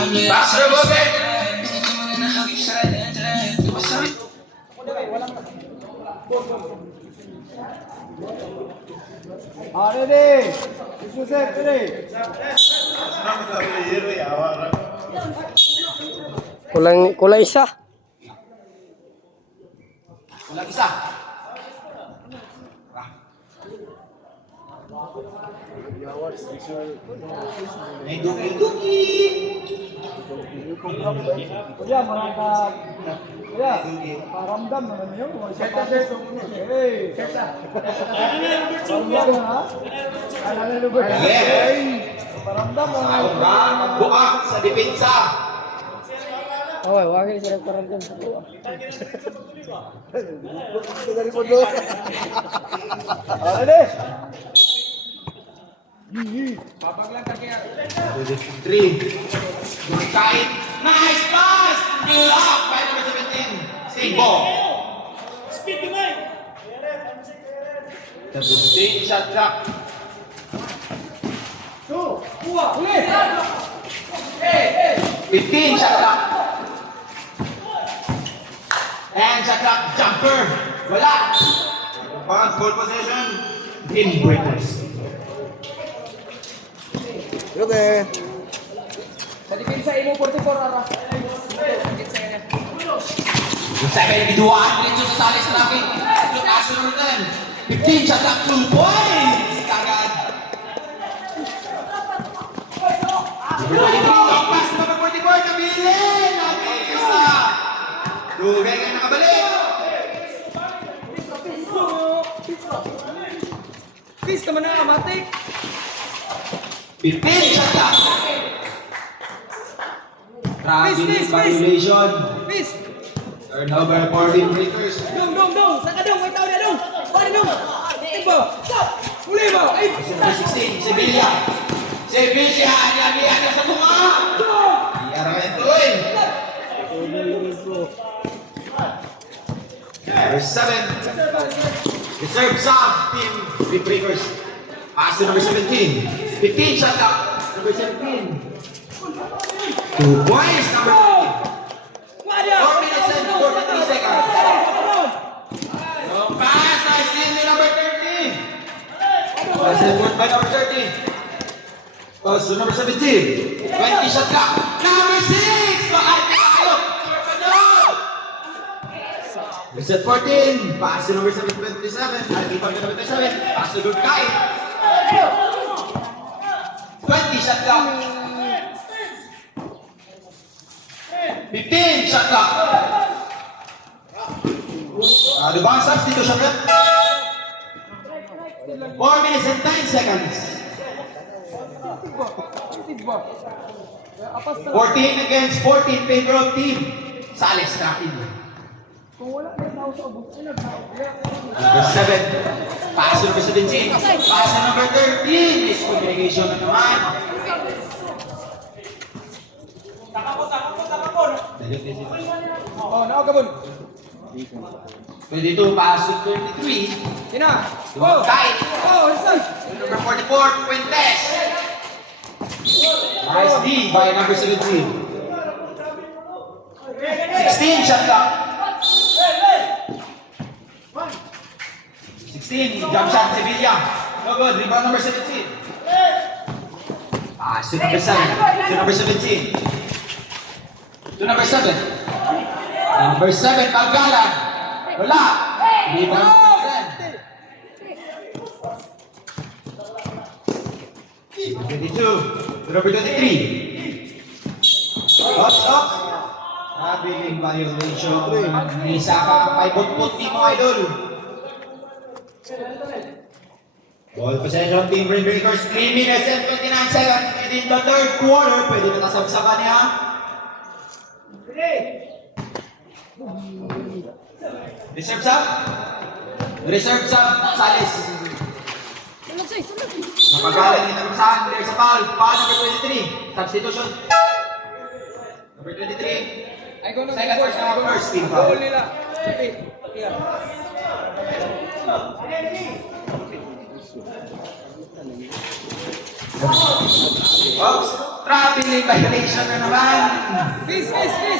Faster, Bobek! Ready? Joseph, ready? Kulang isa. Kulang isa. May duki-duki. Kuya, marangkag. Kuya, paramdam naman yun. Hey! Paramdam ha? Alala na ba? Hey! Paramdam mo. Sobra, magbuka sa depensa. Okay, wagay sila paramdam sa buwa. Ready? Three. Good time. Nice pass! Block by number 17. Stay ball. The 15 shot clock. 15 shot clock. And shot clock jumper. Wala. Pass, ball possession. In breakers. Okay. Sa depensa imo 44 ara. Yung sa may biduaan, diretso sa salis na namin. Look, aso naman din. 15 shot clock, 2 points. Kagad. Pass number 44, Kabilin. Nabilis na. Dugay ka nakabalik. Please ka man na matik. 15 shot clock. Grabe yung violation. Please. Turnover for the breakers. Dong. Saka dong, may tao na dong. Bali dong. Tipo. Uli mo. Ay. Number 16, Sevilla. Sevilla, niya sa bunga. Iarang ito eh. Number 7. Reserve sub team the breakers. Pass to number 17. 15 shot clock. Number 17. 2 points, number 3. 4 minutes and 43 seconds. No pass, nice steal ni number 30. Pass and by number 30. Pass to number 17. 20 shot clock. Number 6. Bakal ka kayo. Reset 14. Pass to number 27. Alvin pa number 27. Pass to Durkay. 20 shot clock. 15 shot clock. Ano ba ang substitution rep? 4 minutes and 9 seconds. 14 against 14 favor of team. Sales natin. Number 7. Pass to number 17. Pass to number 13. Miscommunication na naman. Oh, nakagabon. 22 pass to 33. Ina. Tight. Listen. Number 44, Fuentes. Nice D by number 17. 16 shot clock. 16, jump shot Sevilla. No good, rebound number 17. Pass to number 7. To number 17. To number 7. Number 7, Paggalan. Wala. Rebound number 10. 22. To number 23. Up. Nabiling violation. Nisa ka. 5-put team mo, idol. Ball possession, team Rainbreakers. 3 minutes and 29 seconds within the third quarter. Pwede na nasabsaban niya. Reserve sub. Reserve sub, Salis. Napagalan ni Tagusan. There's a foul. Foul number 23. Substitution. Number 23. Second first team foul. Oops. Traveling violation na naman. Miss. Ay, sorry.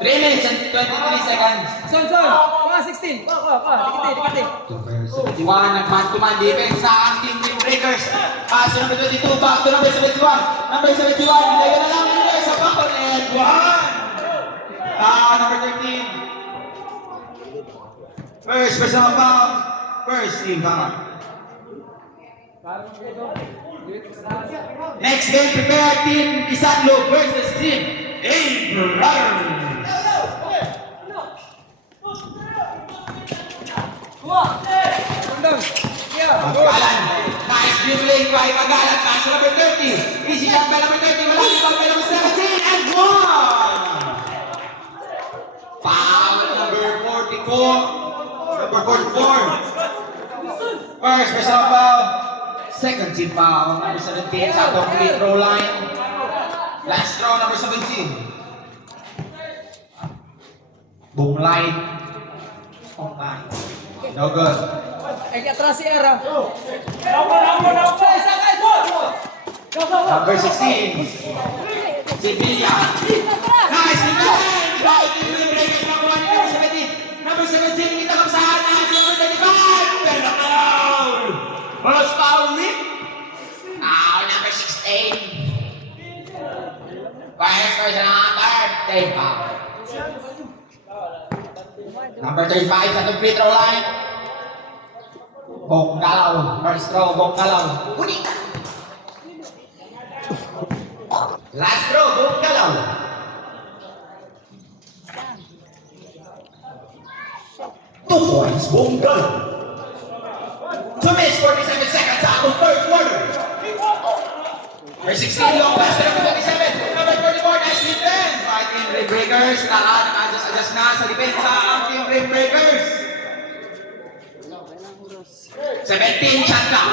3 minutes and 23 seconds. Son. Mga 16. Dikit. Number 71, nag-man-to-man defense sa ang team Windbreakers. Pass to number 22, back to number 71. Number 71, layo na lang nila sa foul and 1. Number 13. First personal foul. First team foul. Next game, prepare team Isandlo versus team Abrams. Magalan. Nice dribbling by Magalan. Pass to number 30. Easy shot by number 30. Malaki foul by number 17 and 1. Foul number 44. Number 44. First personal foul. Second team foul. Number 17 sa atong free throw line. Last throw number 17. Boom line. No good. Ay, atras si Ara. Number 16. Si Villa. Nice defense by the Windbreakers. Number 17. Number 17, kita kamsahan na si number 35. Pero foul. First foul Rick. Foul number 16. First personal third. Third foul. Number 35 sa the free throw line. Bong Galaw. First throw, Bong Galaw. Unik. Last throw, Bong Galaw. 2 points, Bong Galaw. 2 minutes, 47 seconds sa atong third quarter. Number 16, long pass to number 27. Number 44, nice defense. By Team Windbreakers. Naka-adjust na sa depensa ang Team Windbreakers. 17 shot clock.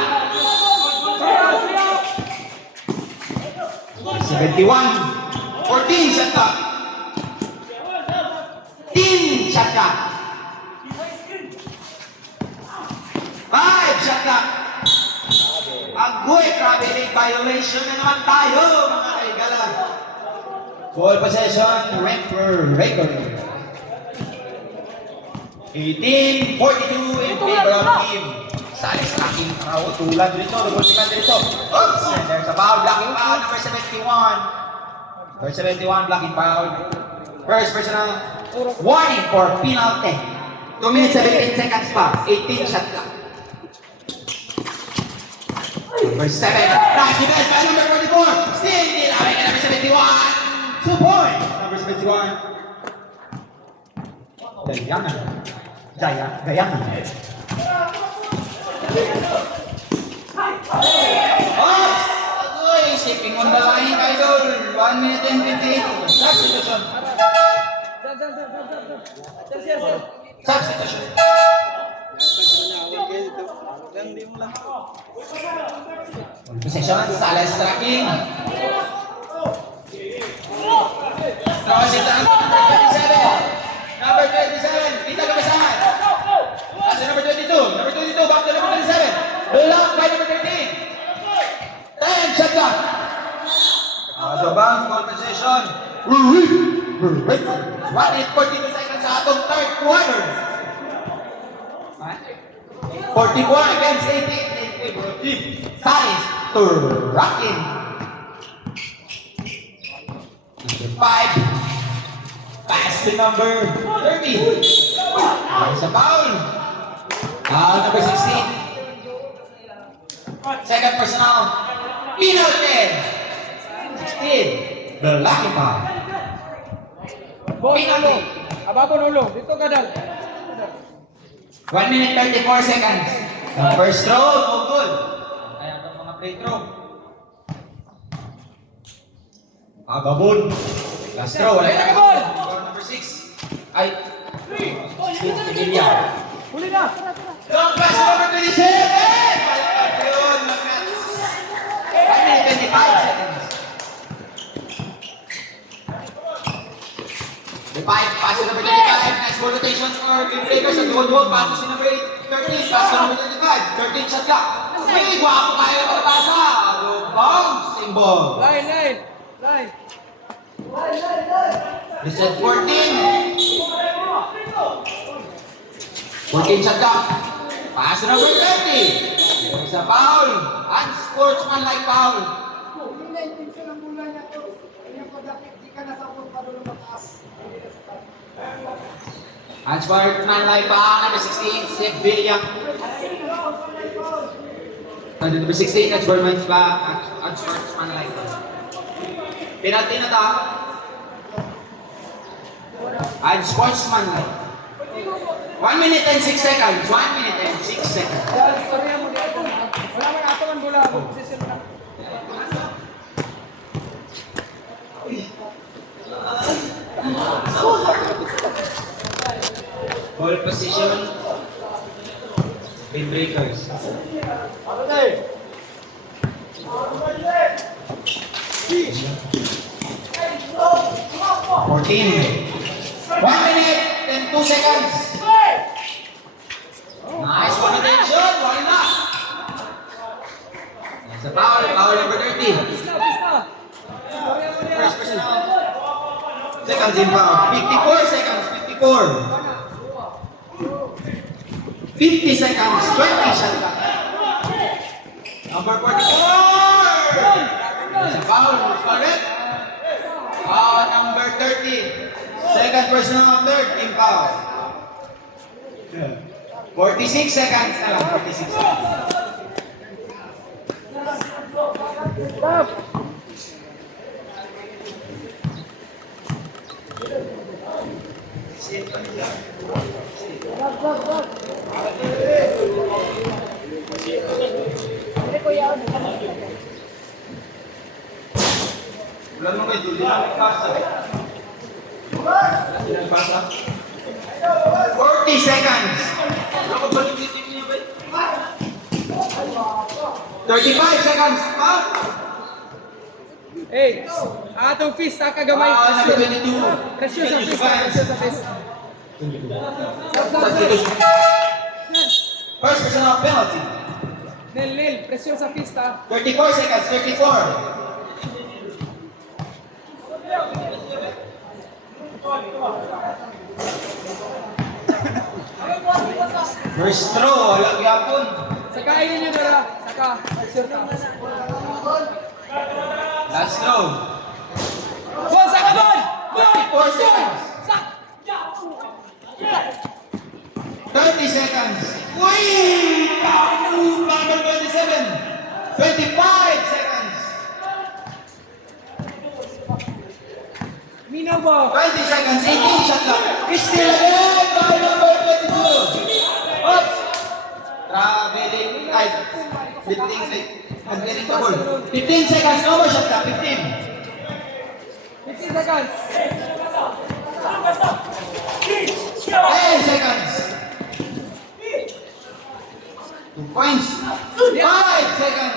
71. 14 shot clock. 10 shot clock. 5 shot clock. Agoy, traveling violation na naman tayo, mga kaigala. Ball possession, Windbreaker. 18-42 in favor of team. Salis sa aking kautulan dito, double-second dito. Oops! And there's a foul, blocking foul, number 71. Number 71, blocking foul. First personal, warning for penalty. 2 minutes, 17 seconds pa, 18 shot clock. Number 7, nice defense by number 44. Still nilawin ka number 71. 2 points, number 71. Gayangan. Oops! Agoy, shipping on the line, idol. 1 minute and 58. Substitution. Substitution. Possession, Salas tracking. Crossing down to number 27. Number 27, kita kebesaran. Pass to number 22. Number 22, back to number 27. Blocked by number 13. 10 shot clock. The bounce, ball possession. 1 minute 42 seconds sa atong third quarter. 44 against 18 in favor of team Salis to Rockin. Number 5. Pass to number 30. There's a foul. Number 16. Second personal. Penalty. 16. The lucky foul. Penalty. Ababon ulo. Dito kadal. 1 minute 34 seconds. The first throw, no good. Kaya itong mga free throw. Agabon. Last throw, wala yung agabon. Number 6. Ay. Emilia. Huli na. Long pass to number 27. Palakad yun. 1 minute 25 seconds. The 5 pass to number 25. Nice ball rotation for Windbreakers. At goal pass to number 13. Pass to number 35. 13 shot clock. Uy, guwapo kayo pagpasa. Bouncing ball. Line. Reset 14. 14 shot clock. Pass number 30. There's a foul. Unsportsmanlike foul. Hindi na intention ang bola niya to. Kanyang pagdapit, di ka nasapos pa doon mataas. Unsportsmanlike foul. Number 16, Steve William. Number 16, unsportsmanlike foul. Penalty na ta. Unsportsmanlike. 1 minute and 6 seconds. 1 minute and 6 seconds. Sorry mo dito. Wala man ato man bola. Position na. Ball position. Windbreakers. 14. 1 minute and 2 seconds. Nice one attention. One enough. That's a foul. Foul number 30. Pista. First personal. Seconds in foul. 54 seconds. 54. 50 seconds. 20 shot clock. Number 44. That's a foul. Correct. Foul number 30. Second personal, third in foul. 46 seconds na lang. 46 seconds. Ulan mo kayo, dinamik pasa. Dinamik pasa. 40 seconds. Ako balik dito niya ba? 35 seconds. Foul. Hey, atong fist kagamay. Foul number 22. Pressure sa fist. Substitution. First personal penalty. Nil. Pressure sa fist 34 seconds. 34. First throw, walang yapon. Sakain niyo dala. Saka. Pressure ta. Last throw. Bon, saka bon. 34 seconds. 30 seconds. Uy! Kamu! Number 27. 25 seconds. Minaw mo. 20 seconds. 18 shot clock. Still again by number 22. Oops! Traveling. Ay, lifting side. I'm getting the ball. 15 seconds. No more shot clock. 15. 15 seconds. 10 seconds. 2 points. 5 seconds.